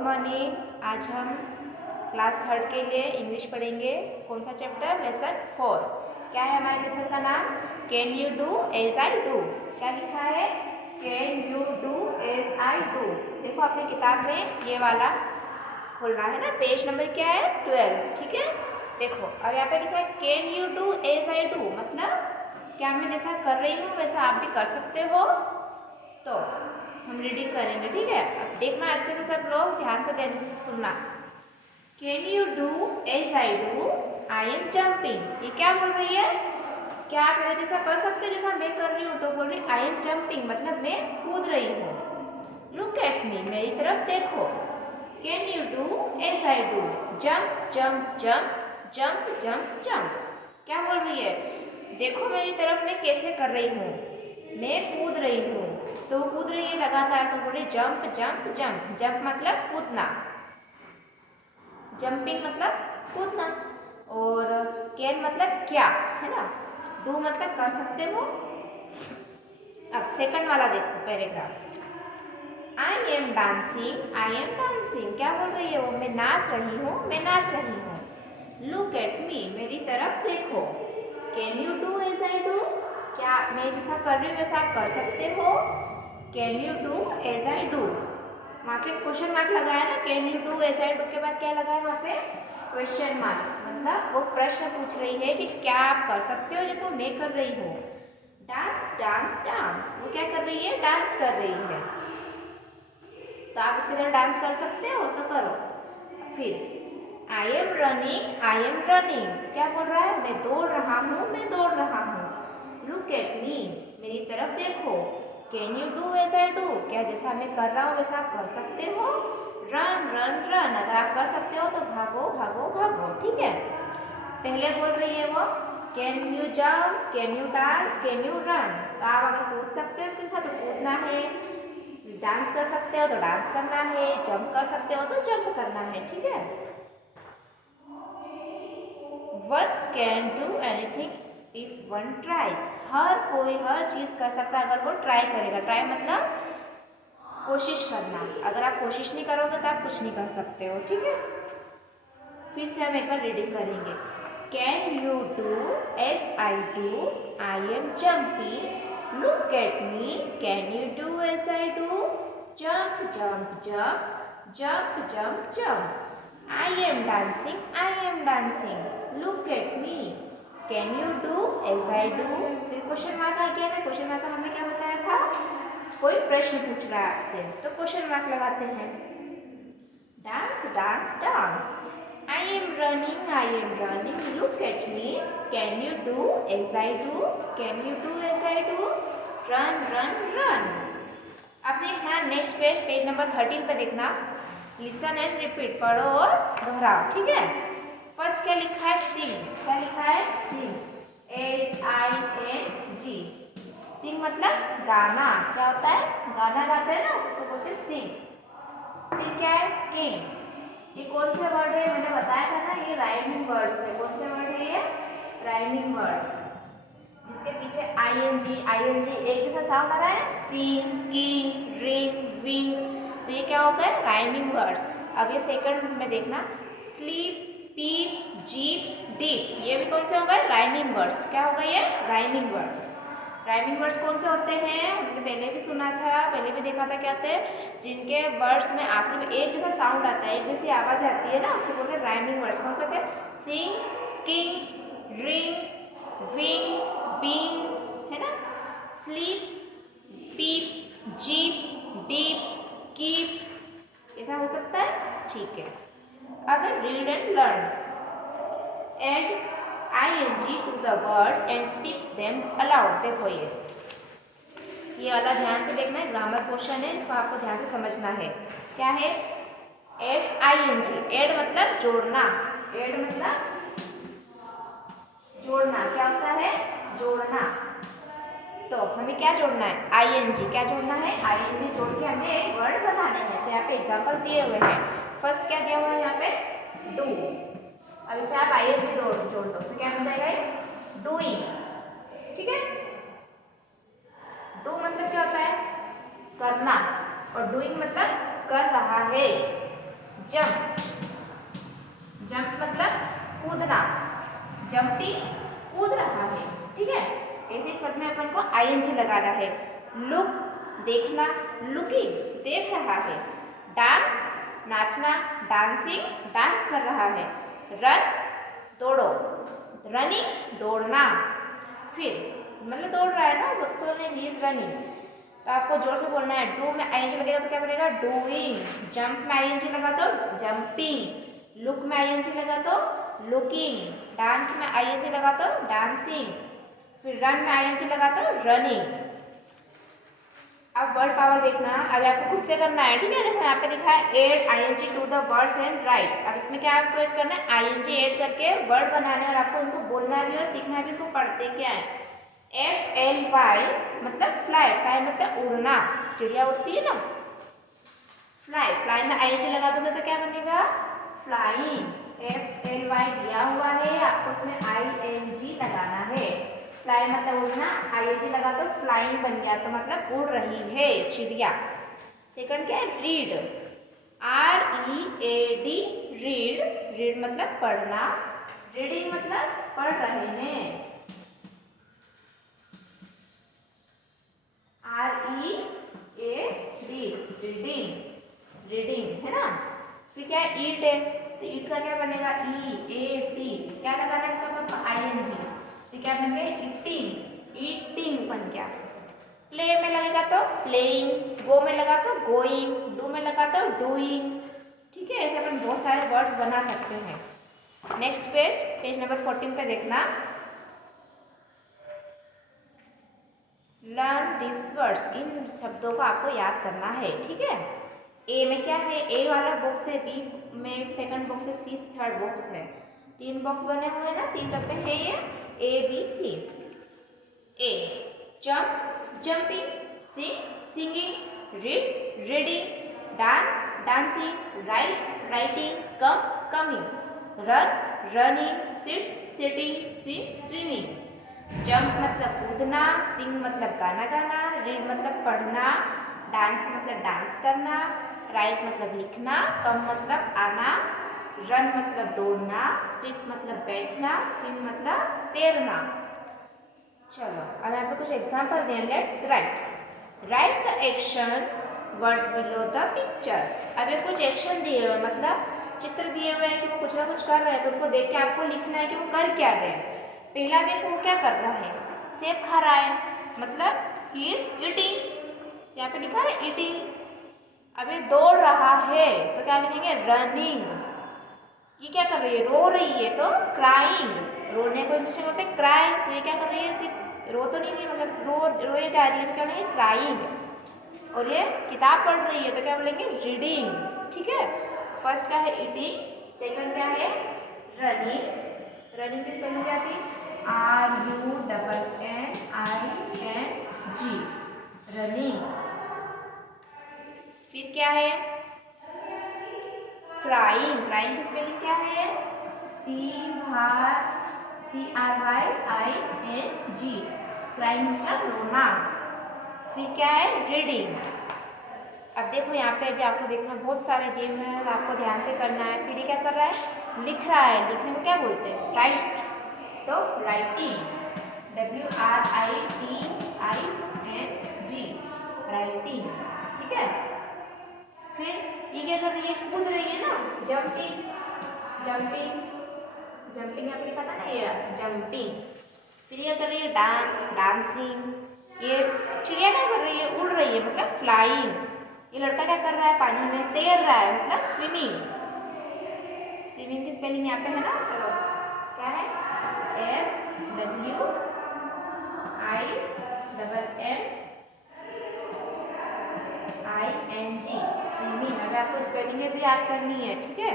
Morning. आज हम class third के लिए इंग्लिश पढ़ेंगे। कौन सा चैप्टर? लेसन 4। क्या है हमारे लेसन का नाम? Can you do as I do. क्या लिखा है? Can you do as I do. देखो अपनी किताब में ये वाला खोलना है ना, पेज नंबर क्या है? 12। ठीक है, देखो अब यहाँ पे लिखा है can you do as I do, मतलब क्या मैं जैसा कर रही हूँ वैसा आप भी कर सकते हो। तो हम रीडिंग करेंगे, ठीक है। अब देखना अच्छे से, सब लोग ध्यान से सुनना। Can you do as I do, I am jumping. ये क्या बोल रही है? क्या आप मेरे जैसा कर सकते हो जैसा मैं कर रही हूँ? तो बोल रही आई एम जंपिंग, मतलब मैं कूद रही हूँ। लुक एट मी, मेरी तरफ देखो। Can you do as I do, jump jump jump jump jump jump. क्या बोल रही है? देखो मेरी तरफ मैं कैसे कर रही हूँ, मैं कूद रही हूँ। तो कूद रही है लगातार, तो बोल रही जंप जंप जंप। जंप मतलब कूदना, जंपिंग मतलब कूदना। और कैन मतलब क्या, है ना। डू मतलब कर सकते हो। अब सेकंड वाला देखो paragraph. I am dancing, I am dancing. क्या बोल रही है वो? मैं नाच रही हूँ, मैं नाच रही हूँ। लुक एट मी, मेरी तरफ देखो। Can you do as I do, क्या मैं जैसा कर रही हूँ वैसा आप कर सकते हो? Can you do as I do, वहाँ पे क्वेश्चन मार्क लगाया ना। Can you do as I do के बाद क्या लगाया वहाँ पे? क्वेश्चन मार्क, मतलब वो प्रश्न पूछ रही है कि क्या आप कर सकते हो जैसा मैं कर रही हूँ। डांस डांस डांस, वो क्या कर रही है? डांस कर रही है। तो आप उसकी तरह डांस कर सकते हो, तो करो। फिर I am running, I am running. क्या बोल रहा है? मैं दौड़ रहा हूँ, मैं दौड़ रहा हूँ। लुक एट मी, मेरी तरफ देखो। Can you do as I do, क्या जैसा मैं कर रहा हूँ वैसा आप कर सकते हो? रन रन रन, अगर आप कर सकते हो तो भागो भागो भागो। ठीक है, पहले बोल रही है वो can you jump, can you dance, can you run. तो आप अगर कूद सकते हो उसके साथ तो कूदना है, डांस कर सकते हो तो डांस करना है, जंप कर सकते हो तो जंप करना है। ठीक है। One can do anything if one tries. हर कोई हर चीज़ कर सकता है अगर वो ट्राई करेगा। ट्राई मतलब कोशिश करना। अगर आप कोशिश नहीं करोगे तो आप कुछ नहीं कर सकते हो। ठीक है, फिर से हम एक बार रीडिंग करेंगे। Can you do as I do, I am jumping. Look at me, can you do as I do, jump jump jump jump jump jump. I am dancing, I am dancing. Look at me. Can you do as I do? फिर question mark आ गया ना। Question mark हमने क्या बताया था? कोई प्रश्न पूछ रहा है आपसे तो क्वेश्चन मार्क लगाते हैं। Dance dance dance. I am running, I am running. Look at me. Can you do as I do? Can you do as I do? Run run run. अब देखना नेक्स्ट पेज, पेज नंबर 13 पे देखना। Listen and repeat, पढ़ो और दोहराओ। ठीक है। First क्या लिखा है? सिंग। क्या लिखा है? सिंग, SING। सिंग मतलब गाना। क्या होता है? गाना गाते हैं ना, उसको बोलते हैं सिंग। फिर क्या है? किंग। ये कौन से वर्ड है? मैंने बताया था ना, ये राइमिंग वर्ड्स है। कौन से वर्ड है ये? राइमिंग वर्ड्स, जिसके पीछे ING एक जैसा साउंड आ रहा है। सिंग, किंग, रिंग, विंग, तो ये क्या हो गए? Rhyming words. अब ये सेकंड में देखना, स्लीप, पीप, जीप, डीप, ये भी कौन से हो गए? Rhyming words. क्या हो गए ये? Rhyming words. राइमिंग वर्ड्स कौन से होते हैं? हमने पहले भी सुना था, पहले भी देखा था। क्या होते हैं? जिनके वर्ड्स में आखिर में एक जैसा साउंड आता है, एक जैसी आवाज आती है ना, उसको बोलते हैं राइमिंग वर्ड्स। कौन से होते हैं? Sing, king, ring, wing, being, है ना। Sleep, peep, jeep, deep, keep, ऐसा हो सकता है। ठीक है। अब read and learn. Add ING to the words and speak them aloud. देखो ये वाला ध्यान से देखना है, ग्रामर पोर्शन है, इसको आपको ध्यान से समझना है। क्या है? Add ING। एड मतलब जोड़ना। एड मतलब जोड़ना। क्या होता है? जोड़ना। तो हमें क्या जोड़ना है? ING। क्या जोड़ना है? ING जोड़ के हमें एक वर्ड बनाना है। तो यहाँ पे एग्जाम्पल दिए हुए हैं। फर्स्ट क्या दिया हुआ है यहाँ पे? डू। अब इसे आप ING जोड़ दो तो क्या बन जाएगा? डूइंग। ठीक है। डू मतलब क्या होता है? करना, और डूइंग मतलब कर रहा है। जंप, जंप मतलब कूदना, जंपिंग कूद रहा है, ठीक है। ऐसे शब्द में अपन को आईएनजी लगाना है। लुक देखना, लुकिंग देख रहा है। डांस नाचना, डांसिंग डांस कर रहा है। रन दौड़ो, रनिंग दौड़ना। फिर मतलब दौड़ रहा है ना, वो तो ही इज रनिंग, तो आपको जोर से बोलना है। डू में आईएनजी लगेगा तो क्या बनेगा, डूइंग। जंप में आईएनजी लगा तो जंपिंग। लुक में आईएनजी लगा तो लुकिंग। डांस में आईएनजी लगा तो डांसिंग। फिर रन में आईएनजी लगा तो रनिंग। अब वर्ड पावर देखना, अभी आपको खुद से करना है, ठीक है। देखो यहाँ पे लिखा है add ING to the words and write. अब इसमें क्या आपको ऐड करना है, आईएनजी ऐड करके वर्ड बनाने और आपको उनको बोलना भी और सीखना भी, उनको पढ़ते क्या है। FLY मतलब फ्लाई, फ्लाई मतलब उड़ना, चिड़िया उड़ती है ना, फ्लाई। फ्लाई में आईएनजी लगा दोगे तो क्या बनेगा, फ्लाइंग। FLY दिया हुआ है, आपको उसमें ING लगाना है। फ्लाई मतलब उड़ना, आईएनजी लगा तो फ्लाइंग बन गया, तो मतलब उड़ रही है चिड़िया। सेकंड क्या है, रीड, READ, रीड। रीड मतलब पढ़ना, रीडिंग मतलब पढ़ रहे हैं। READ, रीडिंग, रीडिंग है ना। फिर क्या है, ईट है, तो ईट का क्या बनेगा, EAT। क्या लगाना है इसका, ING, तो क्या बन गया, ईटिंग, ईटिंग बन गया। प्ले में लगेगा तो प्लेइंग, गो में लगा तो गोइंग, डू में लगा तो डूइंग, ठीक है। ऐसे अपन बहुत सारे वर्ड्स बना सकते हैं। नेक्स्ट पेज, पेज नंबर 14 पे देखना। लर्न दिस वर्ड्स, इन शब्दों को आपको याद करना है, ठीक है। ए में क्या है, ए वाला बॉक्स है, बी में सेकंड बॉक्स है, सी थर्ड बॉक्स है। 3 बॉक्स बने हुए हैं ना, 3 डब्बे हैं ये, ABC। A jump, jumping, sing, singing, read, reading, dance, dancing, write, writing, come, coming, run, running, sit, sitting, swim, swimming. Jump मतलब कूदना, सिंग मतलब गाना गाना, रीड मतलब पढ़ना, डांस मतलब डांस करना, राइट मतलब लिखना, कम मतलब आना, रन मतलब दौड़ना, सिट मतलब बैठना, स्विम मतलब तैरना। चलो अब यहाँ पे कुछ एग्जाम्पल दें, let's write. Right the action words below the picture. अब ये कुछ एक्शन दिए हुए, मतलब चित्र दिए हुए हैं कि वो कुछ ना कुछ कर रहे हैं, तो उनको देख के आपको लिखना है कि वो कर क्या रहे हैं। पहला देखो वो क्या कर रहा है, सेब खा रहा है, मतलब ही इज ईटिंग, यहाँ पे लिखा है ईटिंग। अब ये दौड़ रहा है तो क्या लिखेंगे, रनिंग। ये क्या कर रही है, रो रही है तो क्राइंग, रोने को इंग्लिश में बोलते हैं क्राई, तो ये क्या कर रही है, सिर्फ रो तो नहीं रही, मतलब रोए जा रही है तो क्या बोलेंगे, क्राइंग। और ये किताब पढ़ रही है तो क्या बोलेंगे, रीडिंग, ठीक है। फर्स्ट क्या है, ईटिंग, सेकंड क्या है, रनिंग। रनिंग की स्पेलिंग क्या थी, RUNNING, रनिंग। फिर क्या है, क्राइंग, क्राइंग की स्पेलिंग क्या है, CRYING, क्राइंग मतलब रोना। फिर क्या है, रीडिंग। अब देखो यहाँ पे अभी आपको देखना, बहुत सारे दिए हुए हैं, आपको ध्यान से करना है। फिर ये क्या कर रहा है, लिख रहा है, लिखने को क्या बोलते हैं, राइट, तो राइटिंग, WRITING, राइटिंग, ठीक है। फिर ये क्या कर रही है, कूद रही है ना, जंपिंग, जंपिंग, जंपिंग यहाँ पे लिखा था ना, ये जंपिंग। फिर ये कर रही है, डांस, डांसिंग। ये चिड़िया क्या कर रही है, उड़ रही है, मतलब फ्लाइंग। ये लड़का क्या कर रहा है, पानी में तैर रहा है, मतलब स्विमिंग। स्विमिंग की स्पेलिंग यहाँ पे है ना, चलो क्या है, SWIMMING, स्विमिंग। अगर आपको स्पेलिंग भी याद करनी है, ठीक है।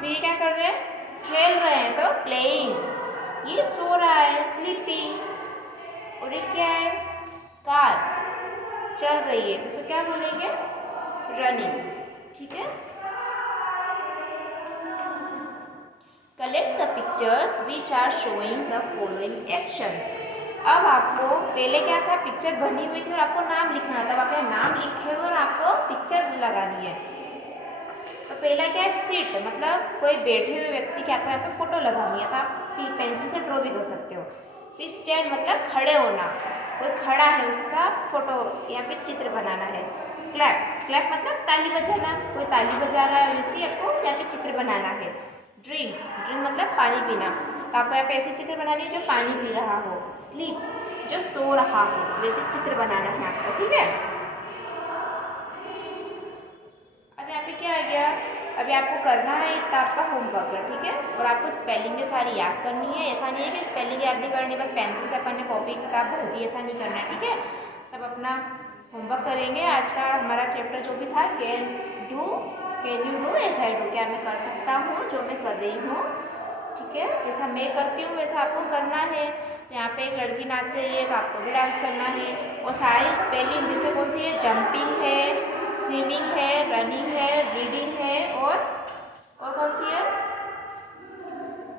फिर ये क्या कर रहे हैं, खेल रहे हैं तो प्लेइंग। ये सो रहा है, स्लीपिंग। और ये क्या है, कार चल रही है, तो क्या बोलेंगे, रनिंग, ठीक है। Collect the pictures which are showing the following actions. अब आपको पहले क्या था, पिक्चर बनी हुई थी और आपको नाम लिखना था, अब आप नाम लिखे हुए और आपको पिक्चर लगानी है। तो पहला क्या है, सिट, मतलब कोई बैठे हुए व्यक्ति की आपको यहाँ पे फोटो लगानी है तो आप पेंसिल से ड्रॉ भी कर सकते हो। फिर स्टैंड मतलब खड़े होना, कोई खड़ा है उसका फोटो या फिर चित्र बनाना है। क्लैप, क्लैप मतलब ताली बजाना, कोई ताली बजा रहा है वैसे आपको यहाँ पे चित्र बनाना है। ड्रिंक, ड्रिंक मतलब पानी पीना, तो आपको यहाँ पे ऐसे चित्र बनानी है जो पानी पी रहा हो। स्लीप, जो सो रहा हो, वैसे चित्र बनाना है आपको, ठीक है। अब यहाँ पे क्या आ गया, अभी आपको करना है इतना आपका होमवर्क है, ठीक है। और आपको स्पेलिंग सारी याद करनी है, ऐसा नहीं है कि स्पेलिंग याद नहीं करनी बस पेंसिल से अपन ने कॉपी किताब भर दी, ऐसा नहीं करना है, ठीक है। सब अपना होमवर्क करेंगे। आज का हमारा चैप्टर जो भी था, can you do as I do, क्या मैं कर सकता हूँ जो मैं कर रही हूँ, ठीक है। जैसा मैं करती हूँ वैसा आपको करना है। यहाँ पे एक लड़की नाच रही है तो आपको भी डांस करना है। और सारी स्पेलिंग जैसे कौन सी है, जंपिंग है, स्विमिंग है, रनिंग है, रीडिंग है, और कौन सी है,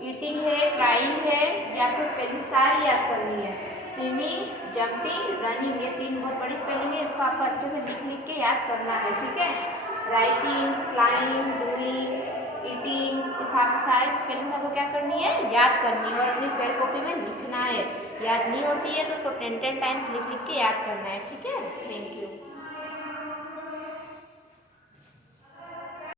ईटिंग है, क्राइंग है, ये आपको स्पेलिंग सारी याद करनी है। स्विमिंग, जंपिंग, रनिंग, ये 3 बहुत बड़ी स्पेलिंग है, इसको आपको अच्छे से लिख लिख के याद करना है, ठीक है। राइटिंग, फ्लाइंग, डूइंग, ईटिंग, इस आप सारी स्पेलिंग आपको क्या करनी है, याद करनी है और अपनी फेयर कॉपी में लिखना है। याद नहीं होती है तो उसको 10 टाइम्स लिख लिख के याद करना है, ठीक है। Thank you.